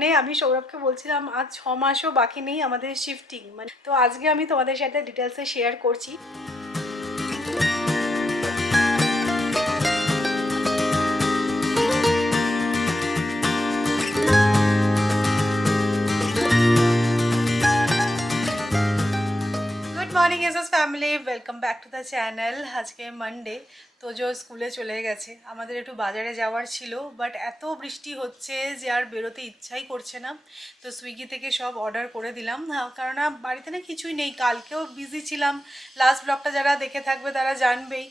মানে আমি সৌরভকে বলছিলাম আজ 6 মাসও বাকি নেই আমাদের শিফটিং, মানে তো আজকে আমি তোমাদের সাথে ডিটেলসে শেয়ার করছি। Good morning SS family, welcome back to the channel. আজকে মানডে, তোজো স্কুলে চলে গেছে। আমাদের একটু বাজারে যাওয়ার ছিল, বাট এত বৃষ্টি হচ্ছে যে আর বেরোতে ইচ্ছাই করছে না। তো সুইগি থেকে সব অর্ডার করে দিলাম, কারণ বাড়িতে না কিছুই নেই। কালকেও বিজি ছিলাম, লাস্ট ব্লগটা যারা দেখে থাকবে তারা জানবেই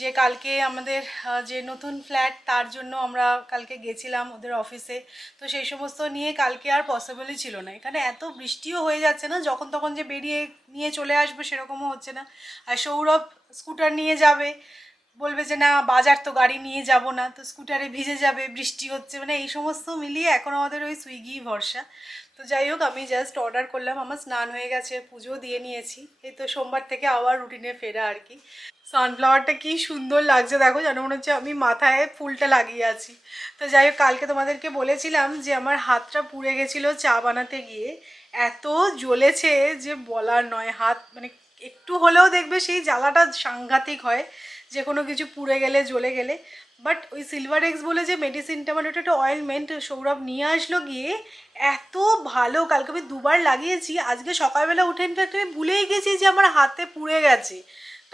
যে কালকে আমাদের যে নতুন ফ্ল্যাট তার জন্য আমরা কালকে গেছিলাম ওদের অফিসে। তো সেই সমস্ত নিয়ে কালকে আর পসিবলই ছিল না। এখানে এত বৃষ্টিও হয়ে যাচ্ছে না, যখন তখন যে বেরিয়ে নিয়ে চলে আসবো সেরকমও হচ্ছে না। আর সৌরভ স্কুটার নিয়ে যাবে, বলবে যে না বাজার তো গাড়ি নিয়ে যাব না, তো স্কুটারে ভিজে যাবে, বৃষ্টি হচ্ছে, মানে এই সমস্ত মিলিয়ে এখন আমাদের ওই সুইগি ভরসা। তো যাই হোক, আমি জাস্ট অর্ডার করলাম, আমার স্নান হয়ে গেছে, পুজো দিয়ে নিয়েছি। এই তো সোমবার থেকে আবার রুটিনে ফেরা আর কি। সানফ্লাওয়ারটা কি সুন্দর লাগছে দেখো, যেন মনে হচ্ছে আমি মাথায় ফুলটা লাগিয়ে আছি। তো যাই হোক, কালকে তোমাদেরকে বলেছিলাম যে আমার হাতটা পুড়ে গেছিলো চা বানাতে গিয়ে, এত জ্বলেছে যে বলার নয়। হাত মানে একটু হলেও দেখবে সেই জ্বালাটা সাংঘাতিক হয় যে কোনো কিছু পুড়ে গেলে, জ্বলে গেলে। বাট ওই সিলভার এক্স বলে যে মেডিসিনটা, মানে ওটা একটা অয়েলমেন্ট সৌরভ নিয়ে আসলো গিয়ে, এত ভালো। কালকে আমি দুবার লাগিয়েছি, আজকে সকালবেলা উঠে ইনফ্যাক্ট আমি ভুলেই গেছি যে আমার হাতে পুড়ে গেছে।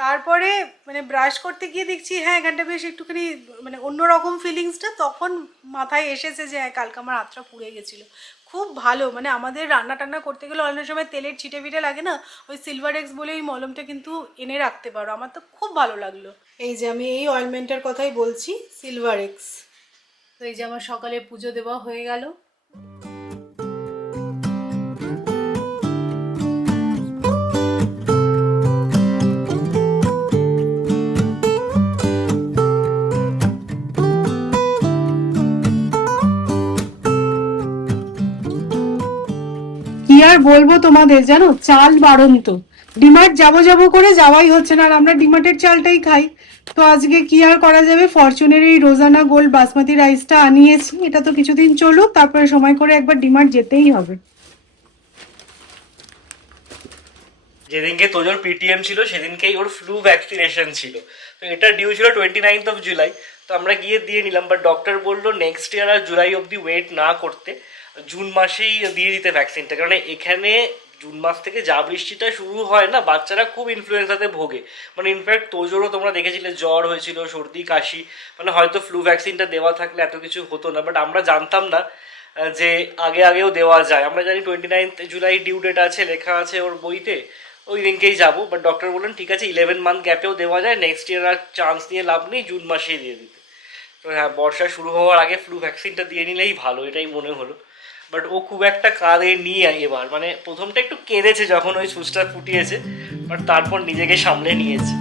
তারপরে মানে ব্রাশ করতে গিয়ে দেখছি হ্যাঁ এখানটা বেশ একটুখানি মানে অন্যরকম ফিলিংসটা তখন মাথায় এসেছে যে হ্যাঁ কালকে আমার হাতটা পুড়ে গেছিলো। খুব ভালো, মানে আমাদের রান্না টান্না করতে গেলে অনেক সময় তেলের ছিটে ফিটে লাগে না, ওই সিলভার এক্স বলে এই মলমটা কিন্তু এনে রাখতে পারো। আমার তো খুব ভালো লাগলো। এই যে আমি এই অয়েলমেন্টের কথাই বলছি, সিলভার এক্স। তো এই যে আমার সকালে পুজো দেওয়া হয়ে গেল। কি আর বলবো তোমাদের, জানো চাল বাড়ন্ত, ডিমার্ট যাবো যাবো করে যাওয়াই হচ্ছে না, আর আমরা ডিমার্টের চালটাই খাই। তো আজকে কি আর করা যাবে, ফরচুনের এই রোজানা গোল্ড বাসমতি রাইসটা আনিয়েছি। এটা তো কিছুদিন চলুক, তারপরে সময় করে একবার ডিমার্ট যেতেই হবে। যেদিনকে তোজোর পিটিএম ছিল সেদিনকেই ওর ফ্লু ভ্যাকসিনেশন ছিল। তো এটা ডিউ ছিল 29th জুলাই। তো আমরা গিয়ে দিয়ে নিলাম, বাট ডক্টর বললো নেক্সট ইয়ার আর জুলাই অবধি ওয়েট না করতে, জুন মাসেই দিয়ে দিতে ভ্যাকসিনটা। কারণ এখানে জুন মাস থেকে যা বৃষ্টিটা শুরু হয় না, বাচ্চারা খুব ইনফ্লুয়েঞ্জাতে ভোগে। মানে ইনফ্যাক্ট তোজোরও তোমরা দেখেছিলে জ্বর হয়েছিল, সর্দি কাশি। মানে হয়তো ফ্লু ভ্যাকসিনটা দেওয়া থাকলে এত কিছু হতো না, বাট আমরা জানতাম না যে আগে আগেও দেওয়া যায়। আমরা জানি 29 জুলাই ডিউ ডেট আছে, লেখা আছে ওর বইতে, ওই দিনকেই যাবো। বাট ডক্টর বললেন ঠিক আছে 11 মান্থ গ্যাপেও দেওয়া যায়, নেক্সট ইয়ার আর চান্স নিয়ে লাভ নেই, জুন মাসেই দিয়ে দিতে। তো হ্যাঁ, বর্ষা শুরু হওয়ার আগে ফ্লু ভ্যাকসিনটা দিয়ে নিলেই ভালো, এটাই মনে হলো। বাট ও খুব একটা কাঁদেনি এবার, মানে প্রথমটা একটু কেঁদেছে যখন ওই সুচটা ফুটিয়েছে, বাট তারপর নিজেকে সামলে নিয়েছে।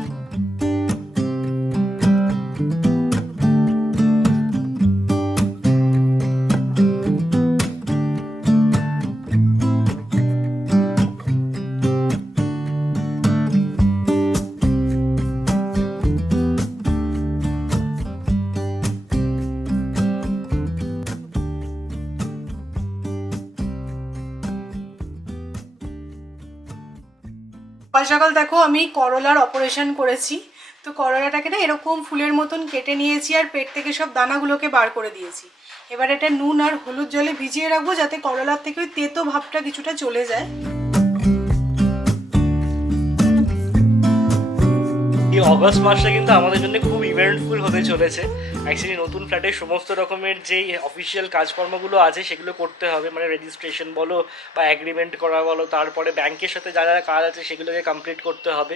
সকাল সকাল দেখো আমি করলার অপারেশন করেছি। তো করলাটাকে না এরকম ফুলের মতন কেটে নিয়েছি, আর পেট থেকে সব দানাগুলোকে বার করে দিয়েছি। এবার এটা নুন আর হলুদ জলে ভিজিয়ে রাখবো, যাতে করলার থেকে ওই তেতো ভাবটা কিছুটা চলে যায়। এই অগস্ট মাসটা কিন্তু আমাদের জন্য খুব ইভেন্টফুল হতে চলেছে। অ্যাকচুয়ালি নতুন ফ্ল্যাটের সমস্ত রকমের যেই অফিসিয়াল কাজকর্মগুলো আছে সেগুলো করতে হবে, মানে রেজিস্ট্রেশন বলো বা অ্যাগ্রিমেন্ট করা বলো, তারপরে ব্যাংকের সাথে যা যা কাজ আছে সেগুলোকে কমপ্লিট করতে হবে।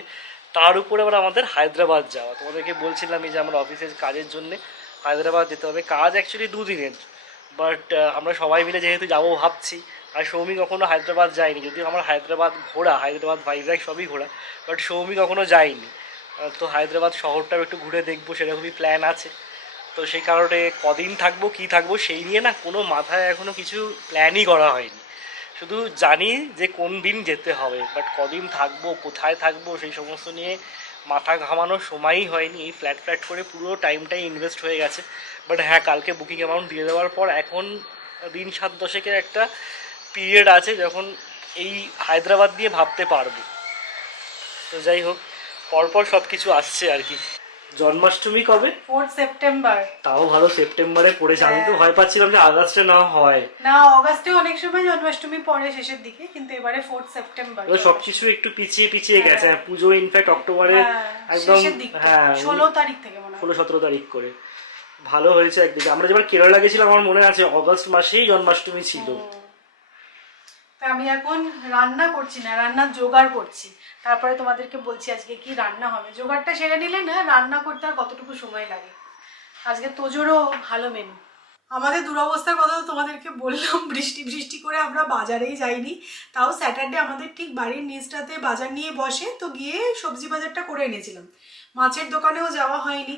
তার উপরে আবার আমাদের হায়দ্রাবাদ যাওয়া, তোমাদেরকে বলছিলাম এই যে আমার অফিসের কাজের জন্যে হায়দ্রাবাদ যেতে হবে। কাজ অ্যাকচুয়ালি 2 দিনের, বাট আমরা সবাই মিলে যেহেতু যাবো ভাবছি। আর সৌমি কখনো হায়দ্রাবাদ যায়নি, যদিও আমার হায়দ্রাবাদ ঘোরা, হায়দ্রাবাদ ভাইজ্যাগ সবই ঘোরা, বাট সৌমি কখনো যায়নি। তো হায়দ্রাবাদ শহরটাও একটু ঘুরে দেখবো সেরকমই প্ল্যান আছে। তো সেই কারণে কদিন থাকবো কী থাকবো সেই নিয়ে না কোনো মাথায় এখনও কিছু প্ল্যানই করা হয়নি। শুধু জানি যে কোন দিন যেতে হবে, বাট কদিন থাকবো কোথায় থাকবো সেই সমস্ত নিয়ে মাথা ঘামানোর সময়ই হয়নি। এই ফ্ল্যাট করে পুরো টাইমটাই ইনভেস্ট হয়ে গেছে। বাট হ্যাঁ, কালকে বুকিং অ্যামাউন্ট দিয়ে দেওয়ার পর এখন দিন 7-10 একটা পিরিয়ড আছে যখন এই হায়দ্রাবাদ দিয়ে ভাবতে পারবো। তো যাই হোক, পরপর সব কিছু আসছে আর কি। জন্মাষ্টমী কবে? 4 সেপ্টেম্বর। তাও ভালো, সেপ্টেম্বরে পড়েছে। আমি তো ভয় পাচ্ছিলাম যে আগস্টে না হয়। না, অগাস্টে অনেক সময় জন্মাষ্টমী পড়ে শেষের দিকে, কিন্তু এবারে 4 সেপ্টেম্বর। তো সবকিছু একটু পিছিয়ে পিছিয়ে গেছে। পুজো ইনফ্যাক্ট অক্টোবরে একদম, শেষের দিকে, হ্যাঁ 16 তারিখ থেকে মনে হয়, 16-17 তারিখ করে। ভালো হয়েছে একদিকে। আমরা যেবার কেরালা গেছিলাম আমার মনে আছে অগস্ট মাসেই জন্মাষ্টমী ছিল। তো আমি এখন রান্না করছি না, রান্নার জোগাড় করছি, তারপরে তোমাদেরকে বলছি আজকে কি রান্না হবে। জোগাড়টা সেরে নিলে না রান্না করতে আর কতটুকু সময় লাগে। আজকে তোজোরও ভালো মেনু। আমাদের দুরবস্থার কথা তো তোমাদেরকে বললাম, বৃষ্টি বৃষ্টি করে আমরা বাজারেই যাইনি। তাও স্যাটারডে আমাদের ঠিক বাড়ির নিচটাতে বাজার নিয়ে বসে, তো গিয়ে সবজি বাজারটা করে এনেছিলাম। মাছের দোকানেও যাওয়া হয়নি।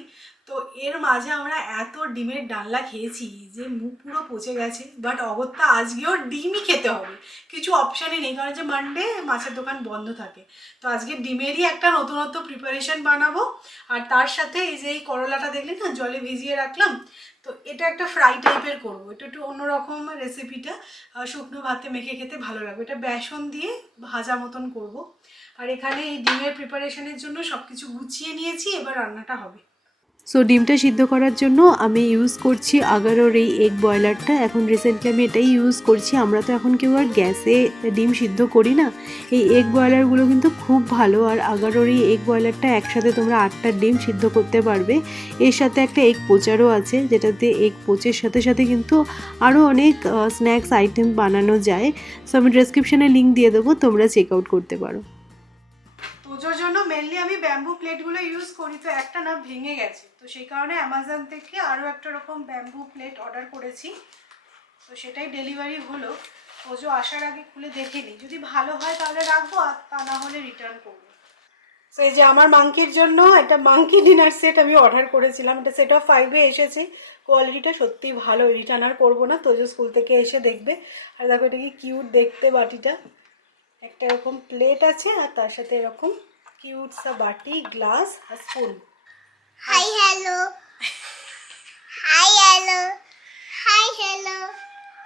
তো এর মাঝে আমরা এত ডিমের ডালনা খেয়েছি যে মুখ পুরো পচে গেছে। বাট অগত্যা আজকেও ডিমই খেতে হবে, কিছু অপশানই নেই, কারণ যে মানডে মাছের দোকান বন্ধ থাকে। তো আজকে ডিমেরই একটা নতুনত্ব প্রিপারেশন বানাবো। আর তার সাথে এই যে এই করলাটা দেখলে না জলে ভিজিয়ে রাখলাম, তো এটা একটা ফ্রাই টাইপের করবো। এটা একটু অন্যরকম রেসিপিটা, শুকনো ভাতে মেখে খেতে ভালো লাগবে। এটা বেসন দিয়ে ভাজা মতন করব। আর এখানে এই ডিমের প্রিপারেশনের জন্য সব কিছু গুছিয়ে নিয়েছি, এবার রান্নাটা হবে। সো ডিমটা সিদ্ধ করার জন্য আমি ইউজ করছি আগারোর এই এগ বয়লারটা। এখন রিসেন্টলি আমি এটাই ইউজ করছি। আমরা তো এখন কেউ আর গ্যাসে ডিম সিদ্ধ করি না। এই এগ বয়লারগুলো কিন্তু খুব ভালো। আর আগারোর এই এগ বয়লারটা একসাথে তোমরা 8টা ডিম সিদ্ধ করতে পারবে। এর সাথে একটা এগ পোচারও আছে, যেটাতে এগ পোচের সাথে সাথে কিন্তু আরও অনেক স্ন্যাক্স আইটেম বানানো যায়। সো আমি ডেসক্রিপশানে লিঙ্ক দিয়ে দেবো, তোমরা চেক আউট করতে পারো। পুজোর জন্য মেনলি আমি ব্যাম্বু প্লেটগুলো ইউজ করি, তো একটা না ভেঙে গেছে, তো সেই কারণে অ্যামাজন থেকে আরও একটা রকম ব্যাম্বু প্লেট অর্ডার করেছি। তো সেটাই ডেলিভারি হলো। পুজো আসার আগে খুলে দেখে নিই, যদি ভালো হয় তাহলে রাখবো, আর তা না হলে রিটার্ন করবো। তো এই যে আমার মাংকির জন্য একটা মাংকি ডিনার সেট আমি অর্ডার করেছিলাম। এটা সেট অফ 5-এ এসেছে। কোয়ালিটিটা সত্যিই ভালো, রিটার্ন আর করবো না, তোজো স্কুল থেকে এসে দেখবে। আর দেখো এটা কি কিউট দেখতে বাটিটা। একটা এরকম প্লেট আছে আর তার সাথে এরকম কিউট সা বাটি, গ্লাস আর spoon. Hi hello, hi hello, hi hello.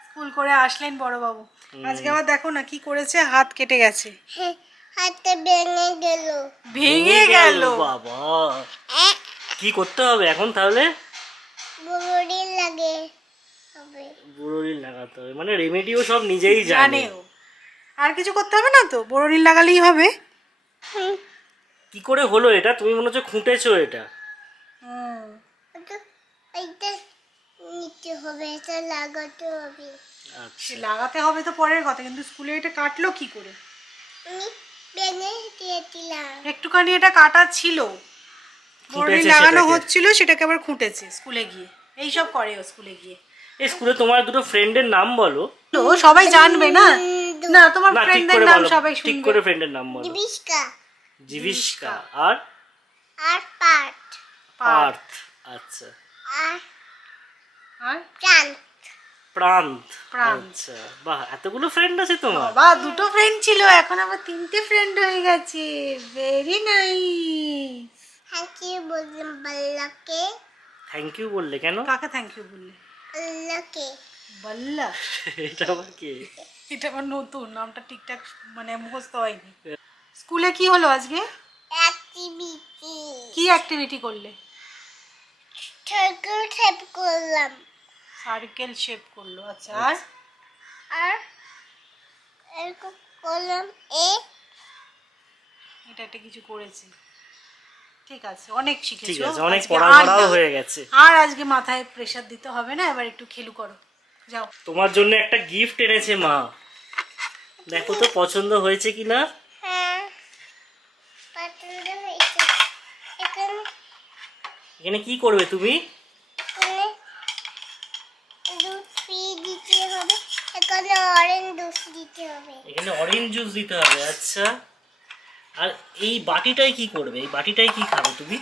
School করে আসলেন বড় বাবু। আজকে আবার দেখো না কি করেছে, হাত কেটে গেছে। হাতে ভেঙে গেল। ভেঙে গেল বাবা। কি করতে হবে এখন তাহলে? বুড়ি লাগে হবে। বুড়োরিল লাগাতে হবে, মানে রেমেডিও সব নিজেই জানে। জানেও, আর কিছু করতে হবে না, তো বোরোনিল লাগালেই হবে। কি করে হলো এটা? তুমি মনে হচ্ছে খুঁটেছো এটা। এইটা নিতে হবে, এটা লাগাতে হবে। আচ্ছা, লাগাতে হবে তো পরের কথা, কিন্তু স্কুলে এটা কাটলো কি করে? আমি ভেঙে দিয়েছিলাম। একটুখানি এটা কাটা ছিল, বোরোনিল খুঁটেছে লাগানো সেটাকে। হচ্ছিল, সেটাকে আবার খুঁটেছে স্কুলে গিয়ে। এইসব করে ও স্কুলে গিয়ে। এই স্কুলে তোমার দুটো ফ্রেন্ডের নাম বলো। তো সবাই জানবে না, না তোমার না ঠিক ফ্রেন্ডদের করে নাম বলো, সবাই ঠিক শুনবে। করে ফ্রেন্ডের নাম বলো। জিবিষ্কা জিবিষ্কা আর আর পাট পার্থ। আচ্ছা, আর আর প্রাণ। প্রান্ত। প্রান্ত। আচ্ছা, বাহ, এতগুলো ফ্রেন্ড আছে তোমার। বাবা, দুটো ফ্রেন্ড ছিল, এখন আবার 3টে ফ্রেন্ড হয়ে গেছে। Very nice. থ্যাংক ইউ বললাম বাল্লাকে। থ্যাংক ইউ বললে কেন? কাকে থ্যাংক ইউ বললে? আল্লাহকে। বল্লা। এটা আবার কি? এটা আমার নতুন নামটা, ঠিকঠাক মানে মুখস্থ হয়নি। স্কুলে কি হলো আজকে? অ্যাক্টিভিটি কি অ্যাক্টিভিটি করলে? সার্কেল শেপ করলাম। সার্কেল শেপ করলো, আচ্ছা। আর এরকম করলাম। এটা একটা কিছু করেছে। ঠিক আছে, অনেক ঠিক শিখেছো আছে, অনেক আজকে। পড়াশোনাও হয়ে গেছে। আর আজকে মাথায় প্রেসার দিতে হবে না, এবার একটু খেলু করো, যাও। তোমার জন্য একটা গিফট এনেছে মা, দেখো তো পছন্দ হয়েছে কিনা। হ্যাঁ, পছন্দ হয়েছে। এখানে এখানে কি করবে তুমি? এখানে দুধ ফ্রি দিতে হবে। এখানে অরেঞ্জ জুস দিতে হবে। এখানে অরেঞ্জ জুস দিতে হবে। আচ্ছা, আর এই বাটিটাই কি করবে? এই বাটিটাই কি খাবে তুমি?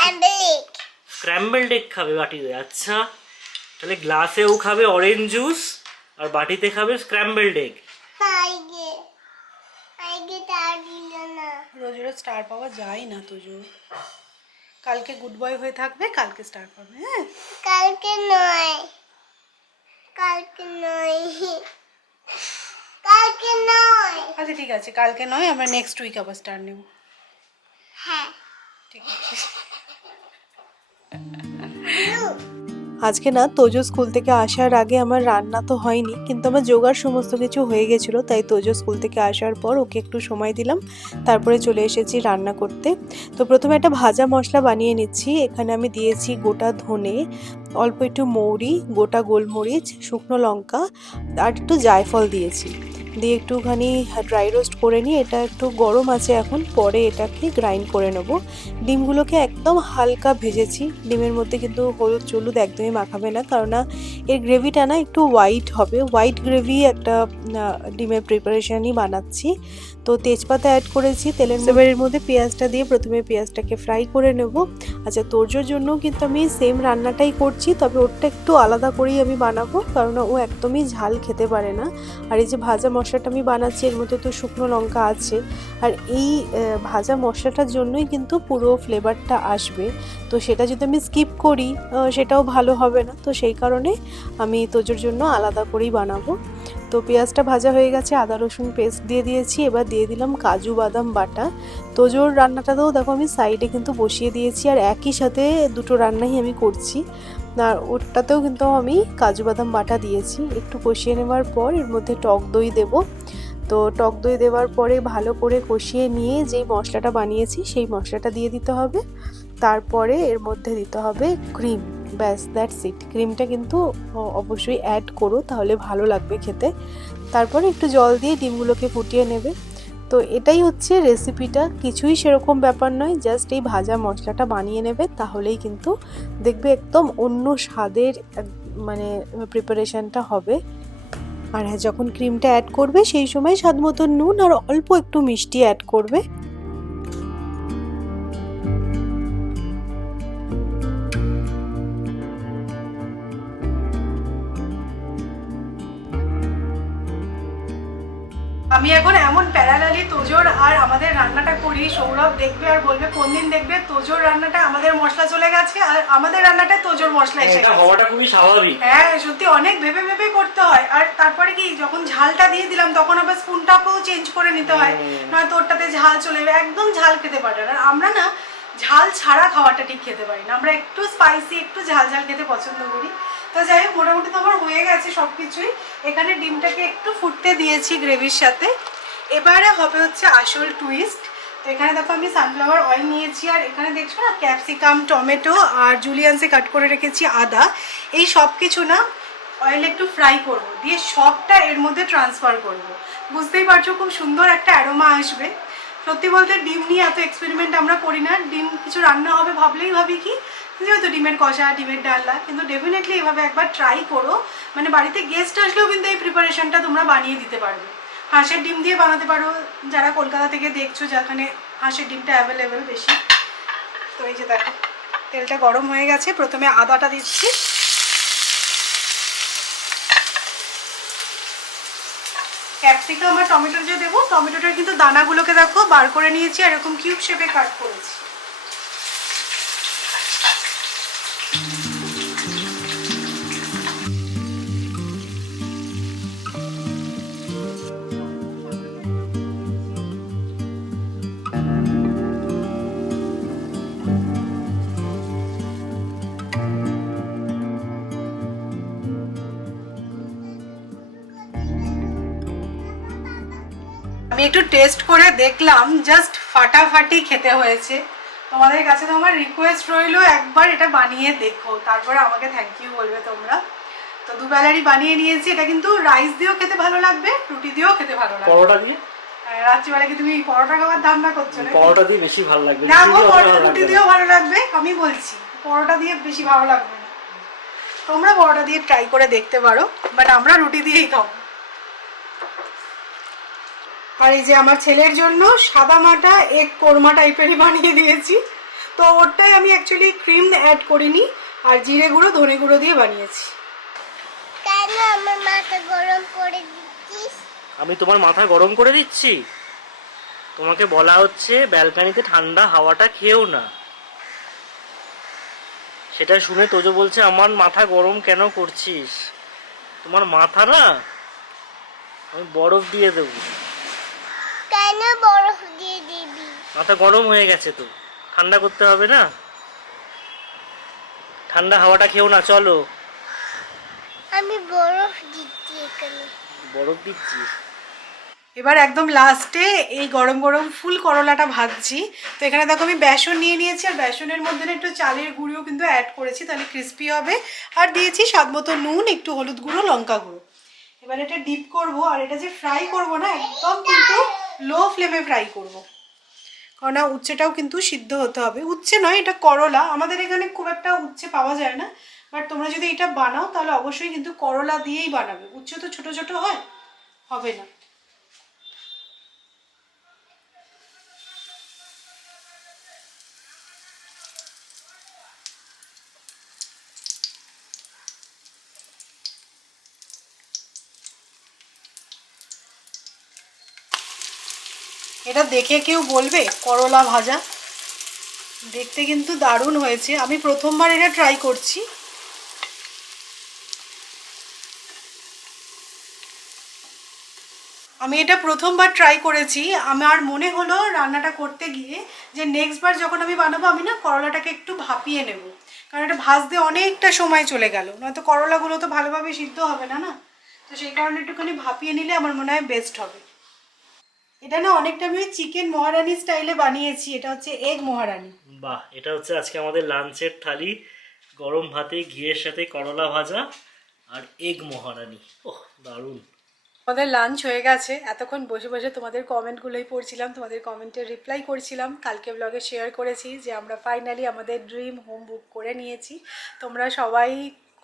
অ্যাম্বলিক স্ক্র্যাম্বলড এগ খাবে বাটিতে। আচ্ছা, তাহলে গ্লাসেও খাবে অরেঞ্জ জুস আর বাটিতে খাবে স্ক্র্যাম্বলড এগ। আইগে আইগে তার দিল না। রোজ রোজ স্টার পাওয়া যায় না তোজো। কালকে গুড বয় হয়ে থাকবে, কালকে স্টার পাবে। হ্যাঁ, কালকে নয়, কালকে নয় কালকে নয় আচ্ছা ঠিক আছে, কালকে নয়, আমরা নেক্সট উইক আবার স্টার্ট নেব। হ্যাঁ ঠিক আছে। আজকে না তোজো স্কুল থেকে আসার আগে আমার রান্না তো হয়নি, কিন্তু আমার জোগাড় সমস্ত কিছু হয়ে গেছিলো, তাই তোজো স্কুল থেকে আসার পর ওকে একটু সময় দিলাম, তারপরে চলে এসেছি রান্না করতে। তো প্রথমে একটা ভাজা মশলা বানিয়ে নিচ্ছি। এখানে আমি দিয়েছি গোটা ধনে, অল্প একটু মৌরি, গোটা গোলমরিচ, শুকনো লঙ্কা আর একটু জায়ফল দিয়েছি, দিয়ে একটুখানি ড্রাই রোস্ট করে নিয়ে এটা একটু গরম আছে এখন, পরে এটাকে গ্রাইন্ড করে নেব। ডিমগুলোকে একদম হালকা ভেজেছি, ডিমের মধ্যে কিন্তু হলুদ চলুদ একদমই মাখাবে না, কারণ এর গ্রেভিটা না একটু হোয়াইট হবে, হোয়াইট গ্রেভি একটা ডিমের প্রিপারেশনই বানাচ্ছি। তো তেজপাতা অ্যাড করেছি তেলের মধ্যে, এর মধ্যে পেঁয়াজটা দিয়ে প্রথমে পেঁয়াজটাকে ফ্রাই করে নেব। আচ্ছা, তোরজোর জন্য কিন্তু আমি সেম রান্নাটাই করছি, তবে ওরটা একটু আলাদা করেই আমি বানাবো, কারণ ও একদমই ঝাল খেতে পারে না। আর এই যে ভাজা মশলাটা আমি বানাচ্ছি, এর মধ্যে তো শুকনো লঙ্কা আছে, আর এই ভাজা মশলাটার জন্যই কিন্তু পুরো ফ্লেভারটা আসবে। তো সেটা যদি আমি স্কিপ করি সেটাও ভালো হবে না, তো সেই কারণে আমি তোজোর জন্য আলাদা করেই বানাবো। তো পেঁয়াজটা ভাজা হয়ে গেছে, আদা রসুন পেস্ট দিয়ে দিয়েছি, এবার দিয়ে দিলাম কাজু বাদাম বাটা। তোজোর রান্নাটাতেও দেখো আমি সাইডে কিন্তু বসিয়ে দিয়েছি, আর একই সাথে দুটো রান্নাই আমি করছি। আর ওটাতেও কিন্তু আমি কাজু বাদাম বাটা দিয়েছি। একটু কষিয়ে নেওয়ার পর এর মধ্যে টক দই দেব। তো টক দই দেওয়ার পরে ভালো করে কষিয়ে নিয়ে যেই মশলাটা বানিয়েছি সেই মশলাটা দিয়ে দিতে হবে, তারপরে এর মধ্যে দিতে হবে ক্রিম। ব্যাস, দ্যাটস ইট। ক্রিমটা কিন্তু অবশ্যই অ্যাড করো, তাহলে ভালো লাগবে খেতে। তারপরে একটু জল দিয়ে ডিমগুলোকে ফুটিয়ে নেবে। তো এটাই হচ্ছে রেসিপিটা, কিছুই সেরকম ব্যাপার নয়, জাস্ট এই ভাজা মশলাটা বানিয়ে নেবে, তাহলেই কিন্তু দেখবে একদম অন্য স্বাদের মানে প্রিপারেশনটা হবে। আর হ্যাঁ, যখন ক্রিমটা অ্যাড করবে সেই সময় স্বাদ মতো নুন আর অল্প একটু মিষ্টি অ্যাড করবে। আমি এখন এমন প্যারালালি তোজোর আর আমাদের রান্নাটা করি, সৌরভ দেখবে আর বলবে কোন দিন দেখবে তোজোর রান্নাটা আমাদের মশলা চলে গেছে আর আমাদের রান্নাটা তোজোর মশলা এসে এটা গেছে। হওয়াটা খুবই স্বাভাবিক। হ্যাঁ সত্যি অনেক ভেবে ভেবে করতে হয়, আর তারপরে কি যখন ঝালটা দিয়ে দিলাম তখন আবার স্পুনটাকেও চেঞ্জ করে নিতে হয়, নয়তো ওটাতে ঝাল চলে যাবে, একদম ঝাল খেতে পারে না। আর আমরা না ঝাল ছাড়া খাওয়াটা ঠিক খেতে পারি না, আমরা একটু স্পাইসি একটু ঝাল ঝাল খেতে পছন্দ করি। তো যাই হোক, মোটামুটি তো আমার হয়ে গেছে সব কিছুই। এখানে ডিমটাকে একটু ফুটতে দিয়েছি গ্রেভির সাথে। এবারে হবে হচ্ছে আসল টুইস্ট। তো এখানে দেখো আমি সানফ্লাওয়ার অয়েল নিয়েছি, আর এখানে দেখছো না ক্যাপসিকাম, টমেটো আর জুলিয়ান্সে কাট করে রেখেছি আদা, এই সব কিছু না অয়েলে একটু ফ্রাই করব, দিয়ে সবটা এর মধ্যে ট্রান্সফার করব। বুঝতেই পারছো খুব সুন্দর একটা অ্যারোমা আসবে। সত্যি বলতে ডিম নিয়ে এত এক্সপেরিমেন্ট আমরা করি না, ডিম কিছু রান্না হবে ভাবলেই ভাবি কি যেহেতু ডিমের কষা, ডিমের ডালনা, কিন্তু ডেফিনেটলি এভাবে একবার ট্রাই করো। মানে বাড়িতে গেস্ট আসলেও কিন্তু এই প্রিপারেশনটা তোমরা বানিয়ে দিতে পারবে। হাঁসের ডিম দিয়ে বানাতে পারো, যারা কলকাতা থেকে দেখছো যেখানে হাঁসের ডিমটা অ্যাভেলেবেল বেশি। তো এই যে দেখো তেলটা গরম হয়ে গেছে, প্রথমে আদাটা দিচ্ছি, ক্যাপসিকাম আর টমেটো যে দেবো, টমেটোটার কিন্তু দানাগুলোকে দেখো বার করে নিয়েছি, আর এরকম কিউব শেপে কাট করেছি। আমি একটু টেস্ট করে দেখলাম, জাস্ট ফাটাফাটি খেতে হয়েছে। তোমাদের কাছে তো আমার রিকোয়েস্ট রইলো একবার এটা বানিয়ে দেখো, তারপরে আমাকে থ্যাংক ইউ বলবে তোমরা। তো দুবেলারই বানিয়ে নিয়েছি, এটা কিন্তু রাইস দিয়েও খেতে ভালো লাগবে, রুটি দিয়েও খেতে ভালো লাগবে। পরোটা দিয়ে রাত্রিবেলা কি তুমি পরোটা খাবার ধান্দা করছো না? পরোটা দিয়ে বেশি ভালো লাগবে না গো, রুটি দিয়েও ভালো লাগবে, আমি বলছি পরোটা দিয়ে বেশি ভালো লাগবে না। তোমরা পরোটা দিয়ে ট্রাই করে দেখতে পারো, বাট আমরা রুটি দিয়েই খাবো। আর এই যে আমার ছেলের জন্য সাদা মাটা এক কোরমা টাইপেরই বানিয়ে দিয়েছি। তো ওটাই আমি অ্যাকচুয়ালি ক্রিম অ্যাড করিনি, আর জিরে গুঁড়ো ধনে গুঁড়ো দিয়ে বানিয়েছি। কেন আমার মাথা গরম করে দিচ্ছিস? আমি তোমার মাথা গরম করে দিচ্ছি? তোমাকে বলা হচ্ছে ব্যালকানিতে ঠান্ডা হাওয়াটা খেও না, সেটা শুনে তোজো বলছে আমার মাথা গরম কেন করছিস। তোমার মাথা না আমি বরফ দিয়ে দেবো। কেন বরফ দিয়ে দিবি? মাথা গরম হয়ে গেছে তো, ঠান্ডা করতে হবে না। ঠান্ডা হাওয়াটা খেও না, চলো। আমি বরফ দিচ্ছি এখানে। বরফ দিচ্ছি। এবার একদম লাস্টে এই গরম গরম ফুল করলাটা ভাজছি। তো এখানে দেখো আমি বেসন নিয়ে নিয়েছি, আর বেসনের মধ্যে না একটু চালের গুঁড়িও কিন্তু অ্যাড করেছি, তাহলে ক্রিস্পি হবে। আর দিয়েছি স্বাদ মতো নুন, একটু হলুদ গুঁড়ো, লঙ্কা গুঁড়ো। এবার এটা ডিপ করব, আর এটা যে ফ্রাই করব না, একদম কিন্তু লো ফ্লেমে ফ্রাই করব, কারণ উচ্ছেটাও কিন্তু সিদ্ধ হতে হবে। উচ্ছে নয়, এটা করলা। আমাদের এখানে খুব একটা উচ্ছে পাওয়া যায় না, বাট তোমরা যদি এটা বানাও তাহলে অবশ্যই কিন্তু করলা দিয়েই বানাবে। উচ্ছে তো ছোট ছোট হয়, হবে না। এটা দেখে কেউ বলবে করলা ভাজা? দেখতে কিন্তু দারুণ হয়েছে। আমি প্রথমবার এটা ট্রাই করছি। আমি এটা প্রথমবার ট্রাই করেছি। আমার মনে হলো রান্নাটা করতে গিয়ে যে নেক্সট বার যখন আমি বানাবো, আমি না করলাটাকে একটু ভাপিয়ে নেব, কারণ এটা ভাজতে অনেকটা সময় চলে গেল, নয়তো করলাগুলো তো ভালোভাবে সিদ্ধ হবে না না। তো সেই কারণে একটুখানি ভাপিয়ে নিলে আমার মনে হয় বেস্ট হবে। এটা না অনেকটা আমি চিকেন মহারানি স্টাইলে বানিয়েছি। এটা হচ্ছে এগ মহারানি। বাহ, এটা হচ্ছে আজকে আমাদের লাঞ্চের থালি। গরম ভাতে ঘিয়ের সাথে করলা ভাজা আর এগ মহারানি। ওহ, দারুণ। আমাদের লাঞ্চ হয়ে গেছে। এতক্ষণ বসে বসে তোমাদের কমেন্টগুলোই পড়ছিলাম, তোমাদের কমেন্টের রিপ্লাই করছিলাম। কালকে ব্লগে শেয়ার করেছি যে আমরা ফাইনালি আমাদের ড্রিম হোম বুক করে নিয়েছি। তোমরা সবাই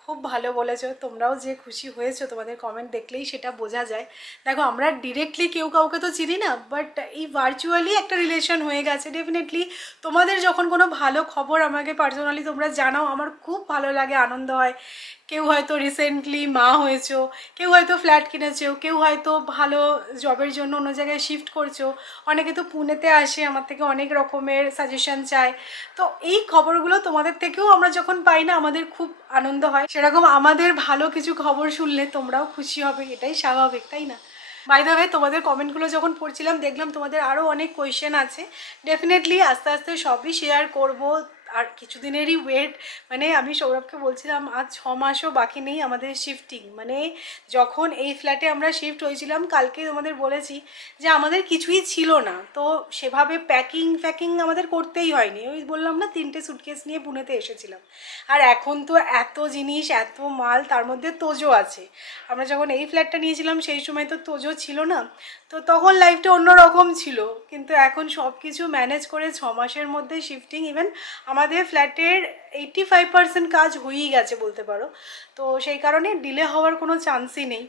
খুব ভালো বলেছো, তোমরাও যে খুশি হয়েছো তোমাদের কমেন্ট দেখলেই সেটা বোঝা যায়। দেখো, আমরা ডিরেক্টলি কেউ কাউকে তো চিনি না, বাট এই ভার্চুয়ালি একটা রিলেশন হয়ে গেছে। ডেফিনেটলি তোমাদের যখন কোনো ভালো খবর আমাকে পার্সোনালি তোমরা জানাও, আমার খুব ভালো লাগে, আনন্দ হয়। কেউ হয়তো রিসেন্টলি মা হয়েছো, কেউ হয়তো ফ্ল্যাট কিনেছো, কেউ হয়তো ভালো জবের জন্য অন্য জায়গায় শিফট করছো, অনেকে তো পুনেতে আসে, আমার থেকে অনেক রকমের সাজেশন চায়। তো এই খবরগুলো তোমাদের থেকেও আমরা যখন পাই না, আমাদের খুব আনন্দ হয়। সেরকম আমাদের ভালো কিছু খবর শুনলে তোমরাও খুশি হবে, এটাই স্বাভাবিক, তাই না? বাই দ্য ওয়ে, তোমাদের কমেন্টগুলো যখন পড়ছিলাম দেখলাম তোমাদের আরও অনেক কোয়েশ্চেন আছে। ডেফিনেটলি আস্তে আস্তে সবই শেয়ার করব। আর কিছুদিনেরই ওয়েট, মানে আমি সৌরভকে বলছিলাম আজ 6 মাসও বাকি নেই আমাদের শিফটিং। মানে যখন এই ফ্ল্যাটে আমরা শিফট হয়েছিলাম, কালকে তোমাদের বলেছি যে আমাদের কিছুই ছিল না, তো সেভাবে প্যাকিং আমাদের করতেই হয়নি। ওই বললাম না, 3টে সুটকেস নিয়ে পুনেতে এসেছিলাম। আর এখন তো এত জিনিস, এত মাল, তার মধ্যে তোজো আছে। আমরা যখন এই ফ্ল্যাটটা নিয়েছিলাম সেই সময় তো তোজো ছিল না, তো তখন লাইফটা অন্যরকম ছিল। কিন্তু এখন সব কিছু ম্যানেজ করে 6 মাসের মধ্যে শিফটিং, ইভেন আমাদের ফ্ল্যাটের 85% কাজ হয়েই গেছে বলতে পারো। তো সেই কারণে ডিলে হওয়ার কোনো চান্সই নেই।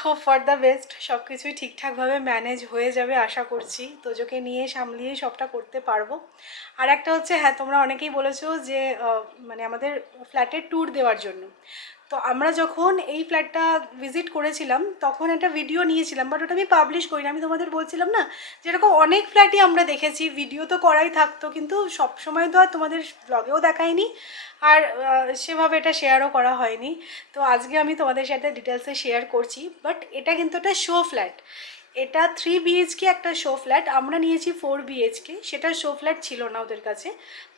হোপ ফর দ্য বেস্ট, সব কিছুই ঠিকঠাকভাবে ম্যানেজ হয়ে যাবে আশা করছি। তোজোকে নিয়ে সামলিয়ে সবটা করতে পারবো। আর একটা হচ্ছে, হ্যাঁ, তোমরা অনেকেই বলেছো যে মানে আমাদের ফ্ল্যাটের ট্যুর দেওয়ার জন্য। তো আমরা যখন এই ফ্ল্যাটটা ভিজিট করেছিলাম তখন একটা ভিডিও নিয়েছিলাম, বাট ওটা আমি পাবলিশ করিনি। আমি তোমাদের বলছিলাম না, যেরকম অনেক ফ্ল্যাটই আমরা দেখেছি, ভিডিও তো করাই থাকতো, কিন্তু সব সময় তো আর তোমাদের ব্লগেও দেখায়নি, আর সেভাবে এটা শেয়ারও করা হয়নি। তো আজকে আমি তোমাদের সাথে ডিটেলসে শেয়ার করছি। বাট এটা কিন্তু একটা শো ফ্ল্যাট। এটা 3 BHK একটা শো ফ্ল্যাট। আমরা নিয়েছি 4 BHK, সেটা শো ফ্ল্যাট ছিল না ওদের কাছে।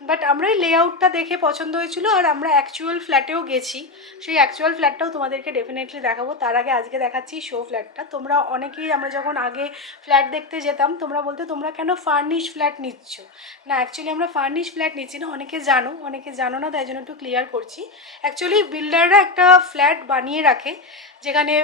বাট আমরা এই লেআউটটা দেখে পছন্দ হয়েছিল, আর আমরা অ্যাকচুয়াল ফ্ল্যাটেও গেছি। সেই অ্যাকচুয়াল ফ্ল্যাটটাও তোমাদেরকে ডেফিনেটলি দেখাবো। তার আগে আজকে দেখাচ্ছি শো ফ্ল্যাটটা। তোমরা অনেকেই, আমরা যখন আগে ফ্ল্যাট দেখতে যেতাম, তোমরা বলতে তোমরা কেন ফার্নিশ ফ্ল্যাট নিচ্ছ। না, অ্যাকচুয়ালি আমরা ফার্নিশ ফ্ল্যাট নিচ্ছি না। অনেকে জানো না, তাই জন্য একটু ক্লিয়ার করছি। অ্যাকচুয়ালি বিল্ডাররা একটা ফ্ল্যাট বানিয়ে রাখে যেখানে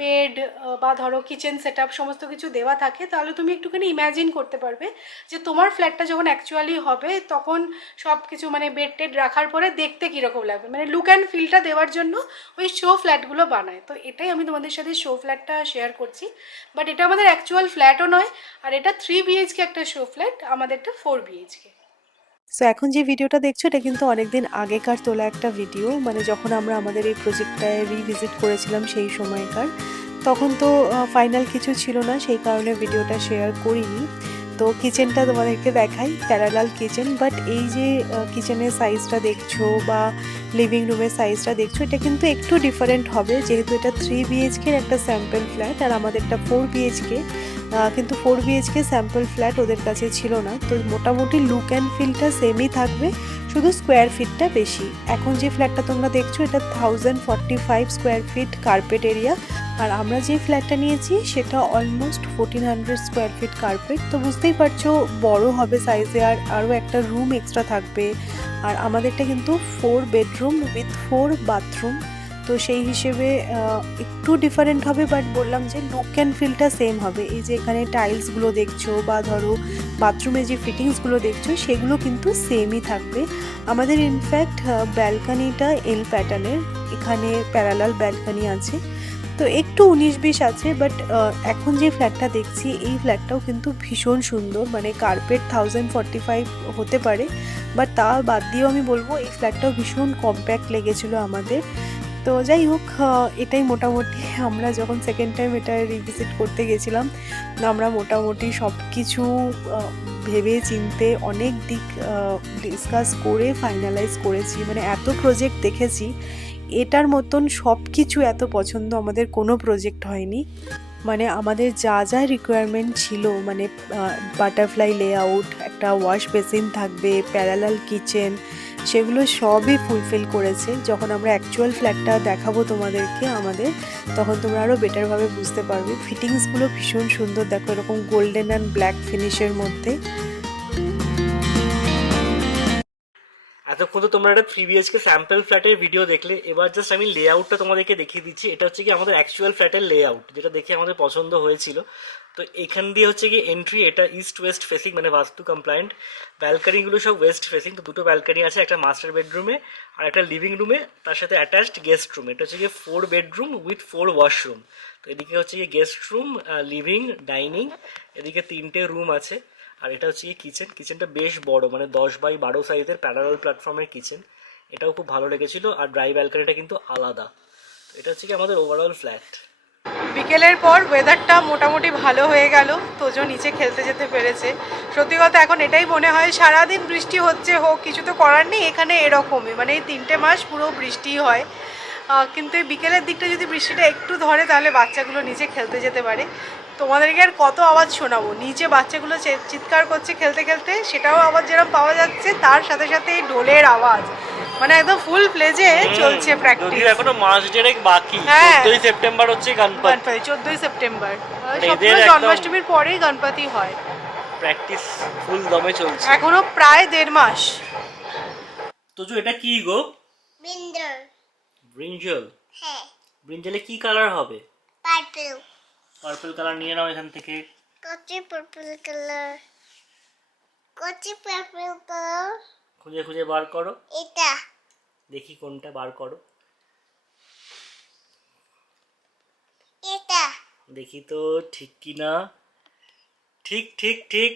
বেড বা ধরো কিচেন সেট আপ সমস্ত কিছু দেওয়া থাকে। তাহলে তুমি একটুখানি ইম্যাজিন করতে পারবে যে তোমার ফ্ল্যাটটা যখন অ্যাকচুয়ালি হবে তখন সব কিছু, মানে বেড টেড রাখার পরে দেখতে কীরকম লাগবে, মানে লুক অ্যান্ড ফিলটা দেওয়ার জন্য ওই শো ফ্ল্যাটগুলো বানায়। তো এটাই আমি তোমাদের সাথে শো ফ্ল্যাটটা শেয়ার করছি। বাট এটা আমাদের অ্যাকচুয়াল ফ্ল্যাটও নয়, আর এটা 3 BHK একটা শো ফ্ল্যাট, আমাদেরটা 4 BHK। সো এখন যে ভিডিওটা দেখছো এটা কিন্তু অনেকদিন আগেকার তোলা একটা ভিডিও, মানে যখন আমরা আমাদের এই প্রজেক্টটায় রিভিজিট করেছিলাম সেই সময়কার। তখন তো ফাইনাল কিছু ছিল না, সেই কারণে ভিডিওটা শেয়ার করিনি। তো কিচেনটা তোমাদেরকে দেখাই, প্যারালাল কিচেন। বাট এই যে কিচেনের সাইজটা দেখছো বা লিভিং রুমের সাইজটা দেখছো, এটা কিন্তু একটু ডিফারেন্ট হবে, যেহেতু এটা 3 বিএইচকে একটা স্যাম্পল ফ্ল্যাট আর আমাদেরটা 4 বিএইচকে। কিন্তু 4 বিএইচকে স্যাম্পল ফ্ল্যাট ওদের কাছে ছিল না। তো মোটামুটি লুক অ্যান্ড ফিলটা সেমই থাকবে, শুধু স্কোয়ার ফিটটা বেশি। এখন যে ফ্ল্যাটটা তোমরা দেখছো এটা 1045 স্কোয়ার ফিট কার্পেট এরিয়া, আর আমরা যে ফ্ল্যাটটা নিয়েছি সেটা অলমোস্ট 1400 স্কোয়ার ফিট কার্পেট। তো বুঝতেই পারছো বড় হবে সাইজে, আর আরও একটা রুম এক্সট্রা থাকবে। আর আমাদেরটা কিন্তু 4 বেডরুম উইথ 4 বাথরুম। তো সেই হিসেবে একটু ডিফারেন্ট হবে, বাট বললাম যে লুক অ্যান্ড ফিলটা সেম হবে। এই যে এখানে টাইলসগুলো দেখছো বা ধরো বাথরুমে যে ফিটিংসগুলো দেখছো সেগুলো কিন্তু সেমই থাকবে। আমাদের ইনফ্যাক্ট ব্যালকানিটা এল প্যাটার্নের, এখানে প্যারালাল ব্যালকানি আছে। তো একটু 19-20 আছে, বাট এখন যে ফ্ল্যাটটা দেখছি এই ফ্ল্যাটটাও কিন্তু ভীষণ সুন্দর। মানে কার্পেট 1045 হতে পারে, বাট তা বাদ দিয়েও আমি বলবো এই ফ্ল্যাটটাও ভীষণ কম্প্যাক্ট লেগেছিলো আমাদের। তো যাই হোক, এটাই মোটামুটি আমরা যখন সেকেন্ড টাইম এটা রিভিজিট করতে গেছিলাম, আমরা মোটামুটি সব কিছু ভেবে চিনতে অনেক দিক ডিসকাস করে ফাইনালাইজ করেছি। মানে এত প্রজেক্ট দেখেছি, এটার মতন সব কিছু এত পছন্দ আমাদের কোনো প্রজেক্ট হয়নি। মানে আমাদের যা যা রিকোয়ারমেন্ট ছিল, মানে বাটারফ্লাই লেআউট, একটা ওয়াশ বেসিন থাকবে, প্যারালাল কিচেন, সেগুলো সবই ফুলফিল করেছে। যখন আমরা অ্যাকচুয়াল ফ্ল্যাটটা দেখাবো তোমাদেরকে আমাদের, তখন তোমরা আরও বেটারভাবে বুঝতে পারবে। ফিটিংসগুলো ভীষণ সুন্দর, দেখো এরকম গোল্ডেন অ্যান্ড ব্ল্যাক ফিনিশের মধ্যে। এতক্ষণ তো তোমরা একটা 3 বিএইচকে স্যাম্পল ফ্ল্যাটের ভিডিও দেখলে, এবার জাস্ট আমি লেআউটটা তোমাদেরকে দেখিয়ে দিচ্ছি। এটা হচ্ছে কি আমাদের অ্যাকচুয়াল ফ্ল্যাটের লেআউট, যেটা দেখে আমাদের পছন্দ হয়েছিল। তো এখান দিয়ে হচ্ছে কি এন্ট্রি, এটা ইস্ট ওয়েস্ট ফেসিং, মানে বাস্তু কমপ্লায়েন্ট। ব্যালকানিগুলো সব ওয়েস্ট ফেসিং। তো দুটো ব্যালকানি আছে, একটা মাস্টার বেডরুমে আর একটা লিভিং রুমে, তার সাথে অ্যাটাচড গেস্ট রুম। এটা হচ্ছে কি 4 বেডরুম উইথ 4 ওয়াশরুম। তো এদিকে হচ্ছে কি গেস্ট রুম, লিভিং, ডাইনিং, এদিকে 3টে রুম আছে। আর এটা হচ্ছে কিচেন। কিচেনটা বেশ বড়, মানে 10x12 সাইজের প্যারালাল প্ল্যাটফর্মের কিচেন। এটাও খুব ভালো লেগেছিল। আর ড্রাই ব্যালকানিটা কিন্তু আলাদা। তো এটা হচ্ছে কি আমাদের ওভারঅল ফ্ল্যাট। বিকেলের পর ওয়েদারটা মোটামুটি ভালো হয়ে গেল, তোজো নিচে খেলতে যেতে পেরেছে। সত্যি কথা এখন এটাই মনে হয়, সারাদিন বৃষ্টি হচ্ছে, হোক কিছু তো করার নেই, এখানে এরকমই মানে এই 3টে মাস পুরো বৃষ্টিই হয়। কিন্তু এই বিকেলের দিকটা যদি বৃষ্টিটা একটু ধরে তাহলে বাচ্চাগুলো নিচে খেলতে যেতে পারে। তোমাদেরকে আর কত আওয়াজ শোনাবো, নিচে বাচ্চাগুলো চিৎকার করছে খেলতে খেলতে, সেটাও আওয়াজ যেরকম পাওয়া যাচ্ছে, তার সাথে সাথে এই ঢোলের আওয়াজ, মানে একদম ফুল প্লেজে চলছে প্র্যাকটিস। এখনো মাস দেড়েক বাকি। হ্যাঁ। 14 সেপ্টেম্বর হচ্ছে গণপতি। 14 সেপ্টেম্বর, এদের সবগুলো একদম- জন্মাষ্টমীর পরেই গণপতি হয়। প্র্যাকটিস ফুল দমে চলছে। এখনো প্রায় 1.5 মাস। তোজো এটা কি গো? বিন্দার। ব্রিঞ্জল। হ্যাঁ। ব্রিঞ্জলে কি কালার হবে? পার্পল। পার্পল কালার নিয়ে নাও এখান থেকে। কচি পার্পল কালার। কচি পার্পল কালার। খুঁজে খুঁজে বার করো। এটা। দেখি কোনটা বার করো। এটা। দেখি তো ঠিক কি না। ঠিক ঠিক ঠিক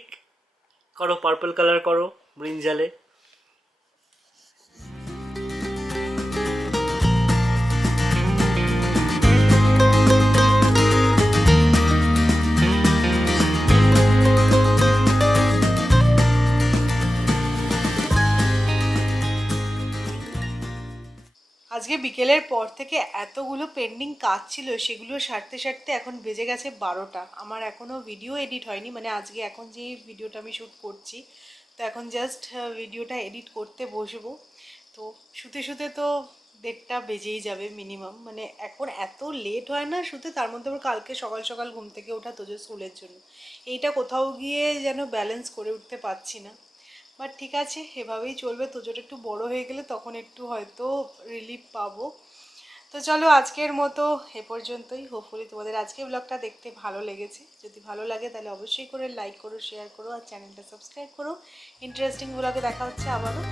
করো, পার্পল কালার করো ব্রিঞ্জালে। আজকে বিকেলের পর থেকে এতগুলো পেন্ডিং কাজ ছিল, সেগুলো সারতে সারতে এখন বেজে গেছে 12টা। আমার এখনও ভিডিও এডিট হয়নি, মানে আজকে এখন যে ভিডিওটা আমি শ্যুট করছি, তো এখন জাস্ট ভিডিওটা এডিট করতে বসবো। তো শুতে শুতে তো 1:30টা বেজেই যাবে মিনিমাম। মানে এখন এত লেট হয় না শুতে, তার মধ্যে আবার কালকে সকাল সকাল ঘুম থেকে ওঠা তোজো স্কুলের জন্য, এইটা কোথাও গিয়ে যেন ব্যালেন্স করে উঠতে পারছি না। বাট ঠিক আছে, এভাবেই চলবে। তোজোটা একটু বড় হয়ে গেলে তখন একটু হয়তো রিলিফ পাবো। তো চলো আজকের মতো এ পর্যন্তই। হোপফুলি তোমাদের আজকে ব্লগটা দেখতে ভালো লেগেছে। যদি ভালো লাগে তাহলে অবশ্যই করে লাইক করো, শেয়ার করো আর চ্যানেলটা সাবস্ক্রাইব করো। ইন্টারেস্টিং ব্লগে দেখা হচ্ছে আবারও।